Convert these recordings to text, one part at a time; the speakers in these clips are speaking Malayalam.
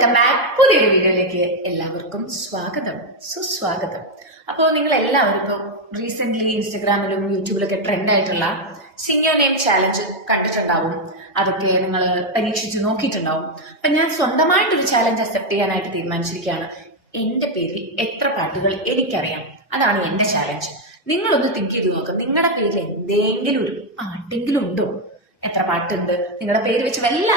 Welcome back. പുതിയൊരു വീഡിയോയിലേക്ക് എല്ലാവർക്കും സ്വാഗതം, സുസ്വാഗതം. അപ്പോൾ നിങ്ങൾ എല്ലാവരും ഇപ്പോൾ റീസെന്റ് ഇൻസ്റ്റഗ്രാമിലും യൂട്യൂബിലൊക്കെ ട്രെൻഡ് ആയിട്ടുള്ള സിംഗ് യുവർ നെയിം ചാലഞ്ച് കണ്ടിട്ടുണ്ടാവും. അതൊക്കെ നിങ്ങൾ പരീക്ഷിച്ച് നോക്കിയിട്ടുണ്ടാവും. അപ്പൊ ഞാൻ സ്വന്തമായിട്ടൊരു ചാലഞ്ച് അക്സെപ്റ്റ് ചെയ്യാനായിട്ട് തീരുമാനിച്ചിരിക്കുകയാണ്. എന്റെ പേരിൽ എത്ര പാട്ടുകൾ എനിക്കറിയാം, അതാണ് എന്റെ ചാലഞ്ച്. നിങ്ങളൊന്ന് തിങ്ക് ചെയ്ത് നോക്കുക, നിങ്ങളുടെ പേരിൽ എന്തെങ്കിലും ഒരു പാട്ടെങ്കിലും ഉണ്ടോ? എത്ര പാട്ടുണ്ട്? നിങ്ങളുടെ പേര് വെച്ച് വല്ല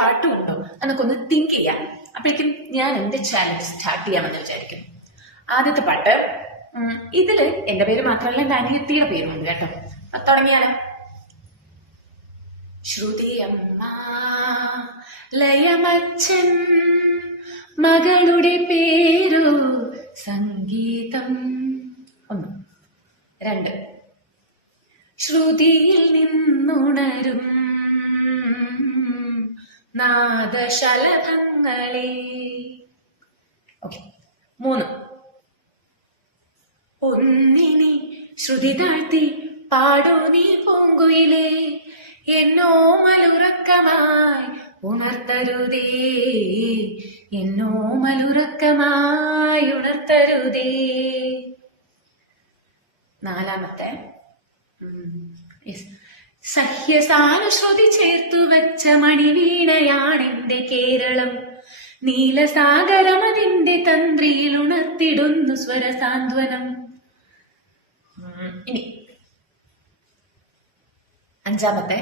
പാട്ടും ഉണ്ടോ എന്നൊക്കെ ഒന്ന് തിങ്ക് ചെയ്യാം. അപ്പോഴേക്കും ഞാൻ എന്റെ ചാലഞ്ച് സ്റ്റാർട്ട് ചെയ്യാമെന്ന് വിചാരിക്കുന്നു. ആദ്യത്തെ പാട്ട്, ഇതില് എന്റെ പേര് മാത്രമല്ല എന്റെ അനിയത്തിയുടെ പേരുണ്ട് കേട്ടോ. തുടങ്ങിയാലോ? ശ്രുതിയമ്മ ലയമച്ചൻ, മകളുടെ പേരു സംഗീതം. ഒന്ന്. രണ്ട്, ശ്രുതിയിൽ നിന്നുണരും നാദശലഭങ്ങളെ. ഓക്കെ. മൂന്ന്, ഒന്നിനി ശ്രുതി താഴ്ത്തി പാടൂ നീ പൂങ്കുയിലേ, എന്നോ മലുറക്കമായി ഉണർത്തരുതേ, എന്നോ മലുറക്കമായി ഉണർത്തരുതേ. നാലാമത്തെ, സഹ്യസാനുശ്രുതി ചേർത്തു വെച്ച മണിവീണയാണെന്റെ കേരളം, നീലസാഗരമതിന്റെ തന്ത്രിയിൽ ഉണർത്തിടുന്നു സ്വരസാന്ത്വനം. ഇനി അഞ്ചാമത്തെ,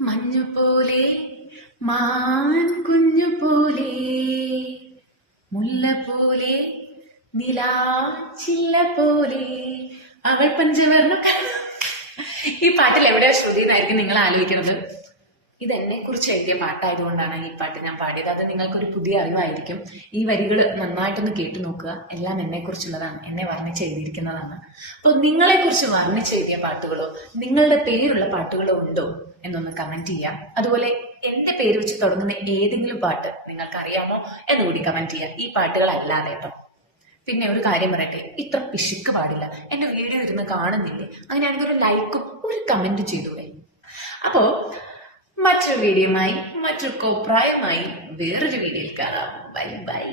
മഞ്ഞുപോലെ മാൻ കുഞ്ഞുപോലെ, മുല്ല പോലെ നിലാച്ചില്ല പോലെ, അവൾ പഞ്ചവർണ്ണ. ഈ പാട്ടിൽ എവിടെയാ ശ്രുതി എന്നായിരിക്കും നിങ്ങൾ ആലോചിക്കുന്നത്. ഇത് എന്നെ കുറിച്ച് എഴുതിയ പാട്ടായതുകൊണ്ടാണ് ഈ പാട്ട് ഞാൻ പാടിയത്. അത് നിങ്ങൾക്കൊരു പുതിയ അറിവായിരിക്കും. ഈ വരികൾ നന്നായിട്ടൊന്ന് കേട്ടു നോക്കുക. എല്ലാം എന്നെ കുറിച്ചുള്ളതാണ്, എന്നെ വർണ്ണിച്ചെഴുതിയിരിക്കുന്നതാണ്. അപ്പോൾ നിങ്ങളെ കുറിച്ച് വർണ്ണിച്ചെഴുതിയ പാട്ടുകളോ നിങ്ങളുടെ പേരുള്ള പാട്ടുകളോ ഉണ്ടോ എന്നൊന്ന് കമന്റ് ചെയ്യാം. അതുപോലെ എന്റെ പേര് വെച്ച് തുടങ്ങുന്ന ഏതെങ്കിലും പാട്ട് നിങ്ങൾക്ക് അറിയാമോ എന്നുകൂടി കമന്റ് ചെയ്യാം. ഈ പാട്ടുകളല്ലാതെ കേട്ടോ. പിന്നെ ഒരു കാര്യം പറയട്ടെ, ഇത്ര പിശുക്ക് പാടില്ല. എന്റെ വീഡിയോ ഇരുന്ന് കാണുന്നില്ലേ, അങ്ങനെയാണെങ്കിൽ ഒരു ലൈക്കും ഒരു കമന്റും ചെയ്തൂടെ. അപ്പോ മറ്റൊരു വീഡിയോയുമായി, മറ്റൊരു കോപ്രായമായി വേറൊരു വീഡിയോയിൽ കാണാം. Bye bye.